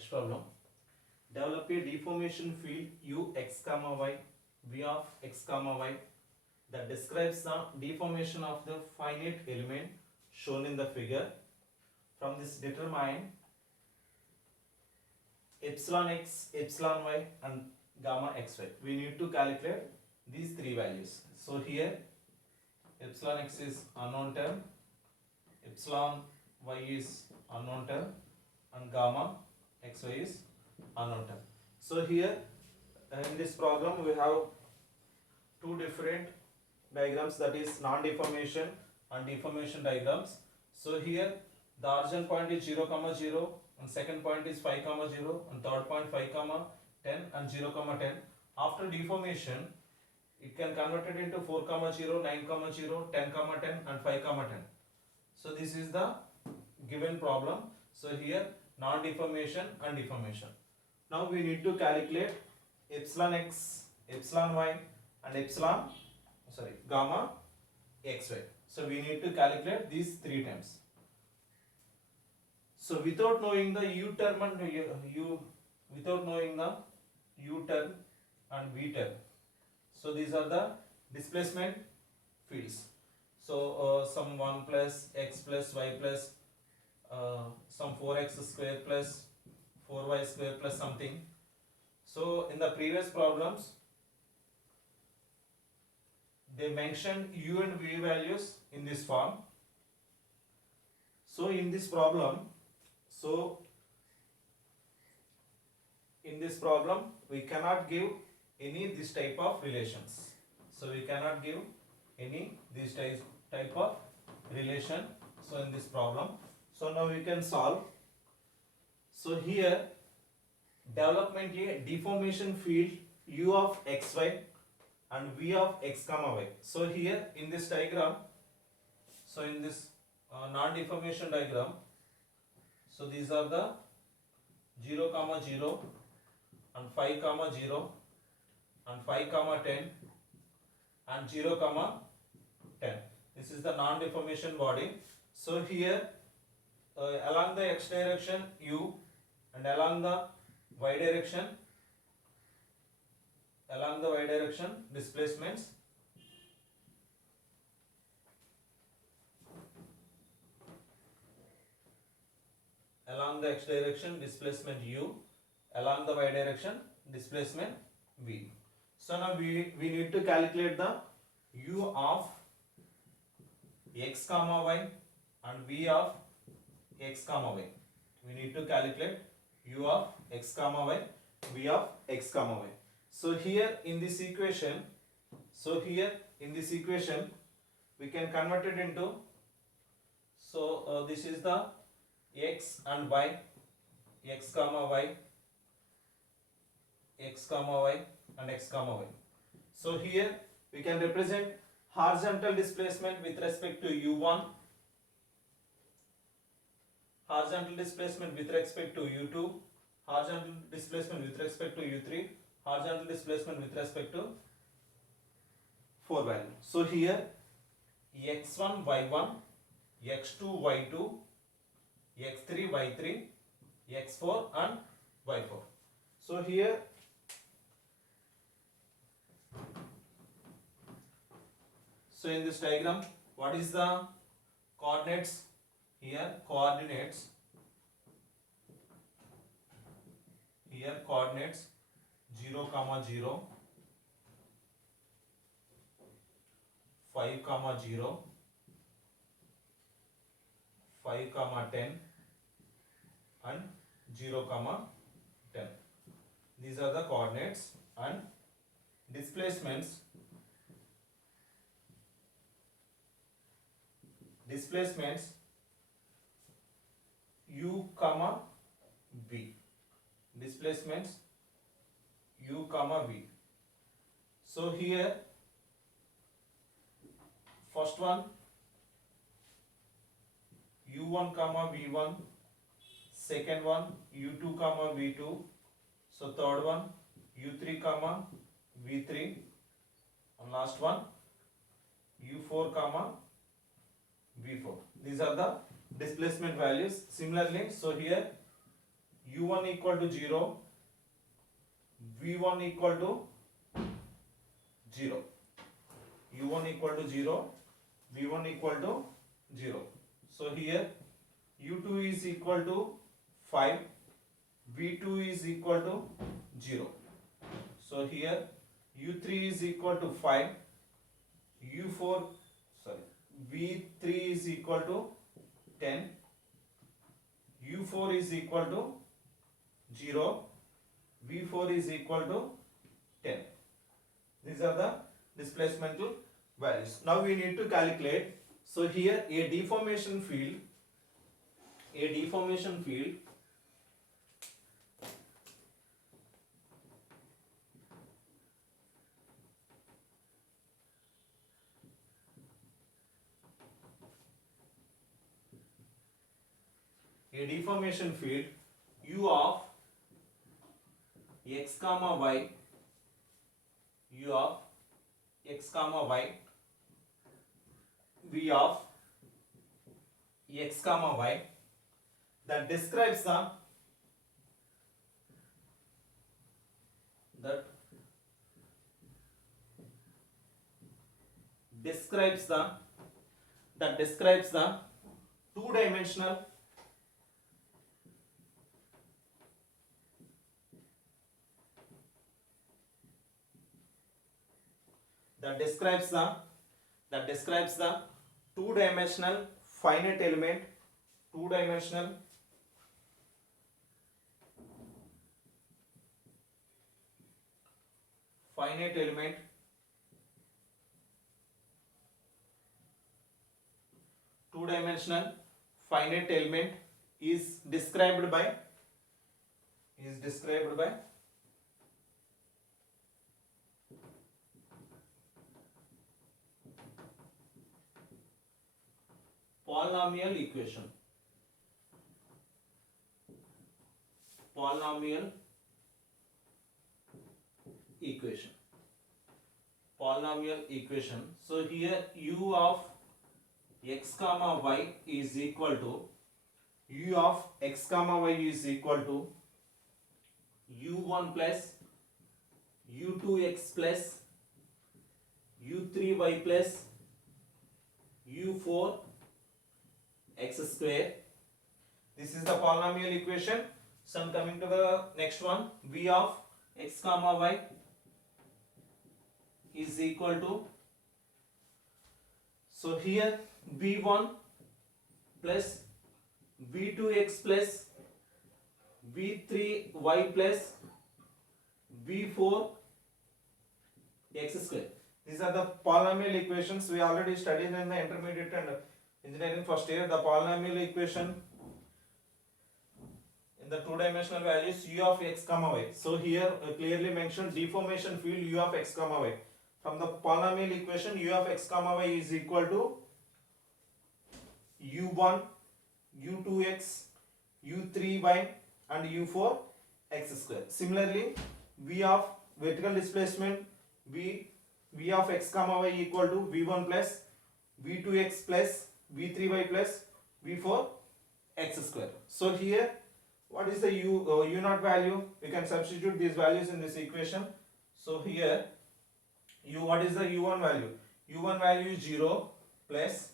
Next problem. Develop a deformation field u x comma y v of x comma y that describes the deformation of the finite element shown in the figure. From this determine epsilon x, epsilon y and gamma xy. We need to calculate these three values. So here epsilon x is unknown term, epsilon y is unknown term and gamma xy is unknown term. So here in this problem we have two different diagrams, that is non-deformation and deformation diagrams. So here the origin point is 0, 0 and second point is 5, 0 and third point 5, 10 and 0, 10. After deformation it can convert it into 4, 0, 9, 0, 10, 10 and 5, 10. So this is the given problem. So here non-deformation and deformation. Now we need to calculate epsilon x, epsilon y and gamma xy. So we need to calculate these three terms. So without knowing the u term and without knowing the u term and v term, so these are the displacement fields. So some 1 plus x plus y plus some 4x square plus 4y square plus something. So in the previous problems they mentioned u and v values in this form. So in this problem we cannot give any this type of relations. So we cannot give any this type of relation. So in this problem, so now we can solve. So here development a deformation field u of xy and v of x comma y. So here in this diagram, so in this non-deformation diagram, so these are the 0, 0 and 5, 0 and 5, 10 and 0, 10. This is the non-deformation body. So here along the x direction u and along the y direction displacements along the x direction displacement u, along the y direction displacement v. So now we need to calculate the u of x comma y and v of x comma y. We need to calculate u of x comma y, v of x comma y. So here in this equation, we can convert it into, so this is the x and y, x comma y and x comma y. So here we can represent horizontal displacement with respect to u1, horizontal displacement with respect to u2, horizontal displacement with respect to u3, horizontal displacement with respect to 4 value. So here x1 y1, x2 y2, x3 y3, x4 and y4. So here in this diagram, what is the coordinates? Here coordinates 0, 0, 5, 0, 5, 10 and 0, 10. These are the coordinates, and displacements u comma v, So here first one u1 comma v1, second one u2 comma v2, so third one u3 comma v3 and last one u4 comma v4. These are the displacement values. Similarly, so here u1 equal to 0, v1 equal to 0, u1 equal to 0, v1 equal to 0. So here u2 is equal to 5, v2 is equal to 0. So here u3 is equal to 5, u4 sorry v3 is equal to 10, u4 is equal to 0, v4 is equal to 10. These are the displacemental values. Now we need to calculate. So here a deformation field u of x comma y, u of x comma y, v of x comma y, that describes the two-dimensional two-dimensional finite element, two-dimensional finite element is described by polynomial equation. Polynomial equation. So here u of x comma y is equal to u1 plus u2x plus u3y plus u4 x square. This is the polynomial equation. So I'm coming to the next one. V of x comma y is equal to, so here v1 plus v2x plus v3y plus v4 x square. These are the polynomial equations we already studied in the intermediate and engineering first year. The polynomial equation in the two-dimensional values u of x comma y. So here clearly mentioned deformation field u of x comma y. From the polynomial equation u of x comma y is equal to u1, u2x, u3y and u4 x square. Similarly, v of vertical displacement v of x comma y equal to v1 plus v2x plus v3y plus v4 x square. So here what is the u naught value? We can substitute these values in this equation. So here what is the u1 value? u1 value is 0 plus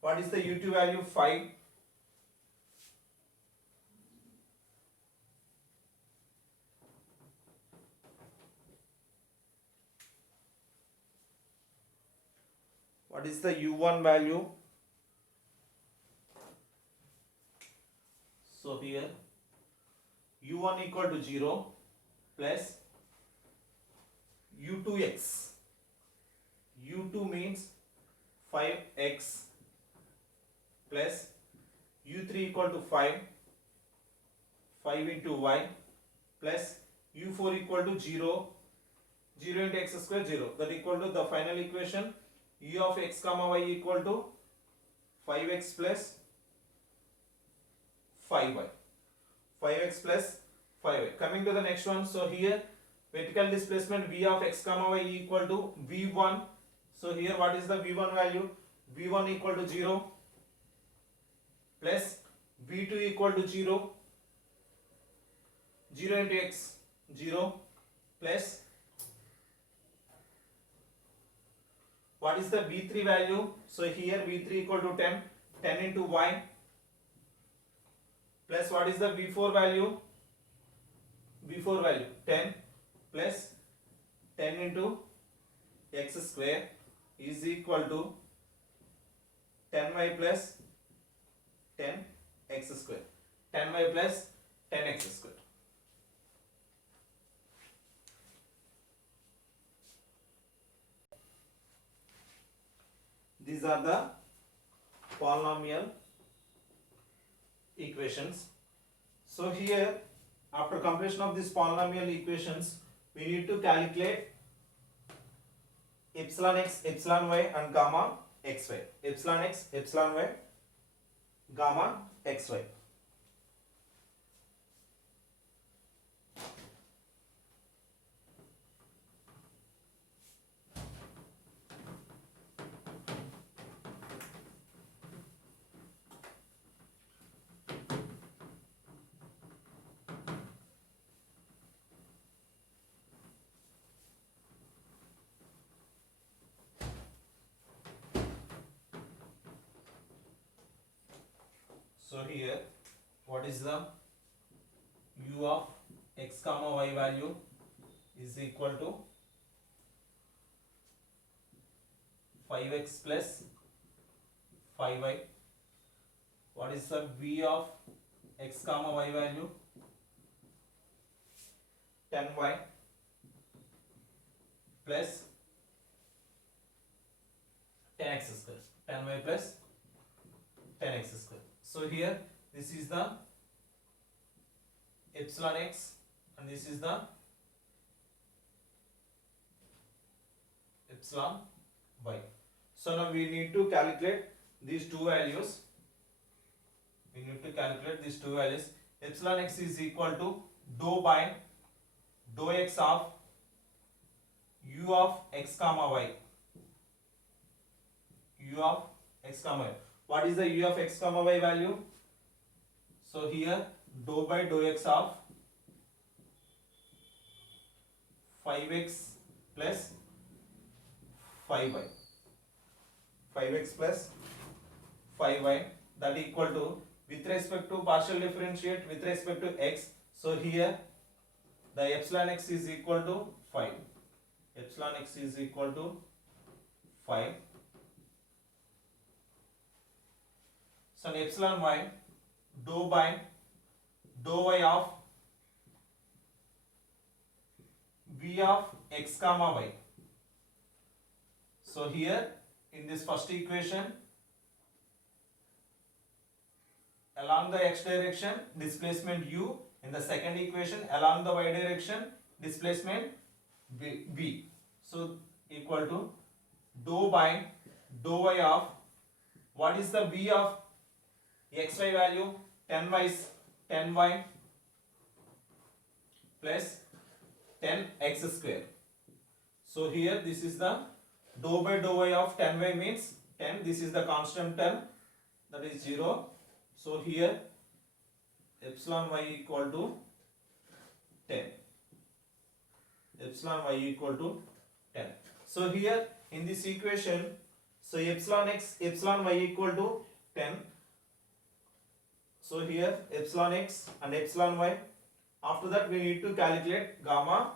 what is the u2 value? 5. What is the u1 value? So here u1 equal to 0 plus u2x. u2 means 5x plus u3 equal to 5 into y plus u4 equal to 0 into x square 0. That equal to the final equation u of x comma y equal to 5x plus 5y. 5x plus 5y. Coming to the next one. So here vertical displacement v of x comma y equal to v1. So here what is the v1 value? v1 equal to 0 plus v2 equal to 0 0 into x 0 plus what is the v3 value? So here v3 equal to 10, 10 into y plus what is the v4 value? v4 value 10 plus 10 into x square is equal to 10y plus 10x square. 10y plus 10x square. These are the polynomial equations. So here, after completion of these polynomial equations, we need to calculate epsilon x, epsilon y and gamma xy. Epsilon x, epsilon y, gamma xy. So here, what is the u of x comma y value is equal to 5x plus 5y. What is the v of x comma y value? 10y plus 10x square. 10y plus 10x square. So here this is the epsilon x and this is the epsilon y. So now we need to calculate these two values. We need to calculate these two values. Epsilon x is equal to dou by dou x of u of x comma y. U of x comma y. What is the u of x comma y value? So here dou by dou x of 5x plus 5y. 5x plus 5y that equal to, with respect to partial differentiate with respect to x. So here the epsilon x is equal to 5. Epsilon x is equal to 5. So epsilon y dou by dou y of v of x comma y. So here in this first equation, along the x direction displacement u, in the second equation along the y direction displacement v. So equal to dou by dou y of, what is the v of xy value? 10y plus 10x square. So here this is the dou by dou y of 10y means 10. This is the constant term, that is 0. So here epsilon y equal to 10. Epsilon y equal to 10. So here in this equation, so epsilon x, epsilon y equal to 10. So here epsilon x and epsilon y. After that we need to calculate gamma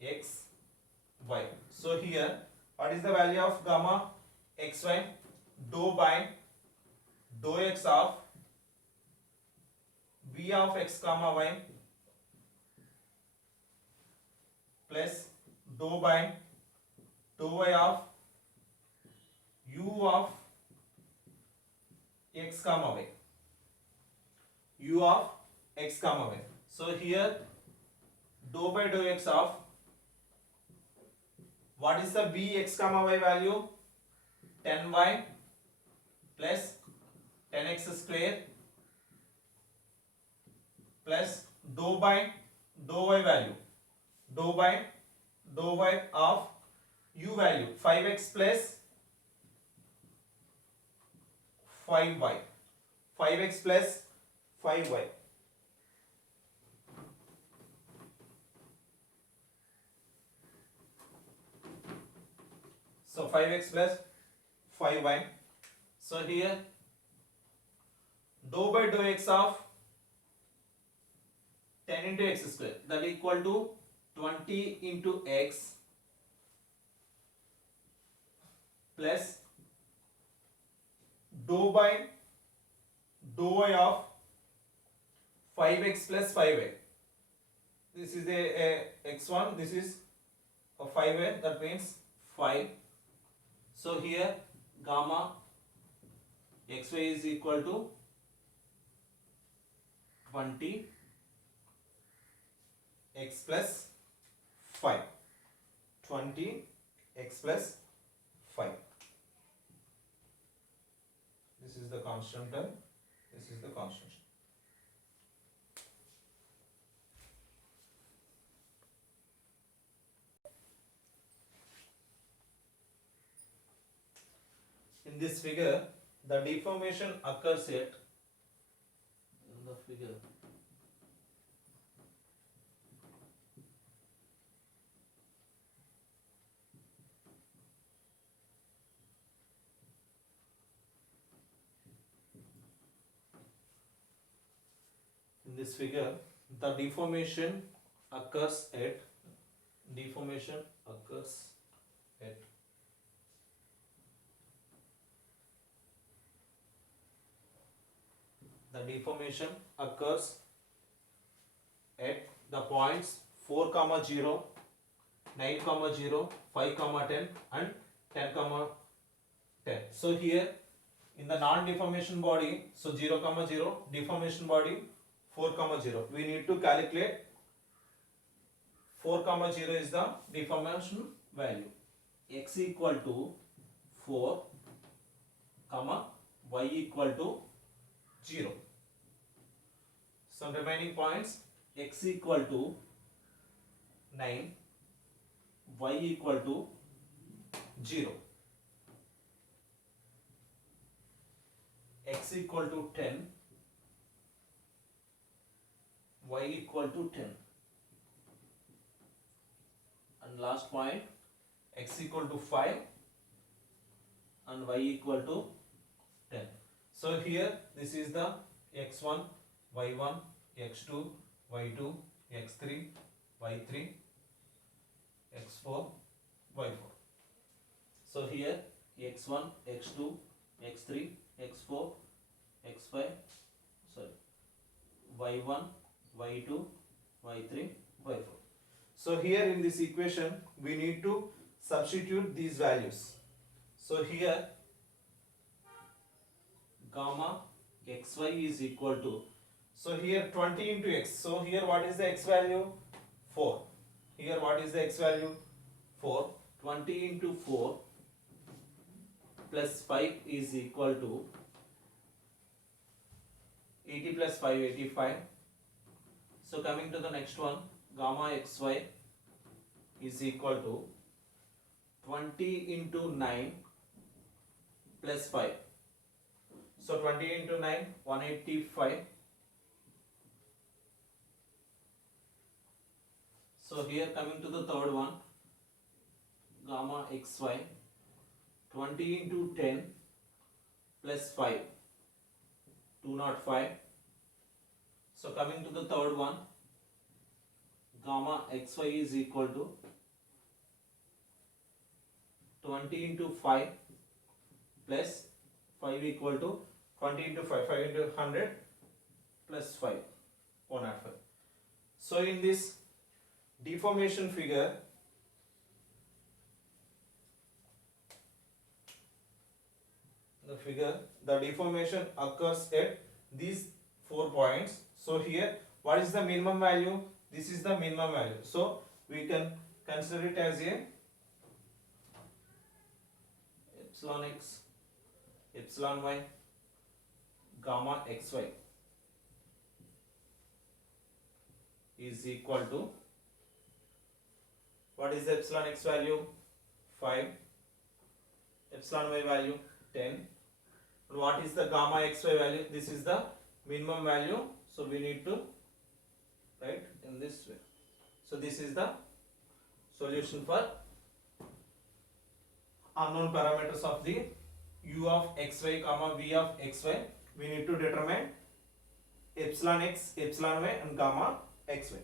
x y. So here what is the value of gamma xy? Dou by dou x of v of x comma y plus dou by dou y of u of x comma y. U of x comma y. So here dou by dou x of, what is the v x comma y value? 10y plus 10x square plus dou by dou y value. Dou by dou y of u value 5x plus 5y. 5x plus 5y. So 5x plus 5y. So here dou by dou x of 10 into x square, that equal to 20 into x plus dou by dou y of 5x plus 5y. This is a x1, this is a 5y, that means 5. So here gamma xy is equal to 20 x plus 5. 20 x plus 5. This is the constant term, this is the constant. In this figure, the deformation occurs at, in the figure, in this figure, the deformation occurs at, deformation occurs at the deformation occurs at the points 4 comma 0, 9 comma 0, 5 comma 10 and 10 comma 10. So here in the non-deformation body, so 0 comma 0, deformation body 4 comma 0. We need to calculate 4 comma 0 is the deformation value. X equal to 4 comma y equal to 0. Some remaining points, x equal to 9, y equal to 0. X equal to 10, y equal to 10. And last point, x equal to 5 and y equal to 10. So here this is the x1, y1, x2, y2, x3, y3, x4, y4. So here x1, x2, x3, x4, x5, sorry, y1, y2, y3, y4. So here in this equation we need to substitute these values. So here gamma xy is equal to, so here 20 into x, so here what is the x value? 4. Here what is the x value? 4. 20 into 4 plus 5 is equal to 80 plus 5, 85. So coming to the next one, gamma xy is equal to 20 into 9 plus 5. So 20 into 9, 185. So here coming to the third one, gamma xy 20 into 10 plus 5, 205. So coming to the third one, gamma xy is equal to 20 into 5 plus 5 equal to 20 into 5, 5 into 100 plus 5, 105. So in this deformation figure, the deformation occurs at these 4 points. So here what is the minimum value? This is the minimum value. So we can consider it as a epsilon x, epsilon y, gamma xy is equal to, what is the epsilon x value? 5. Epsilon y value 10. And what is the gamma xy value? This is the minimum value. So we need to write in this way. So this is the solution for unknown parameters of the u of xy comma v of xy. We need to determine epsilon x, epsilon y and gamma xy.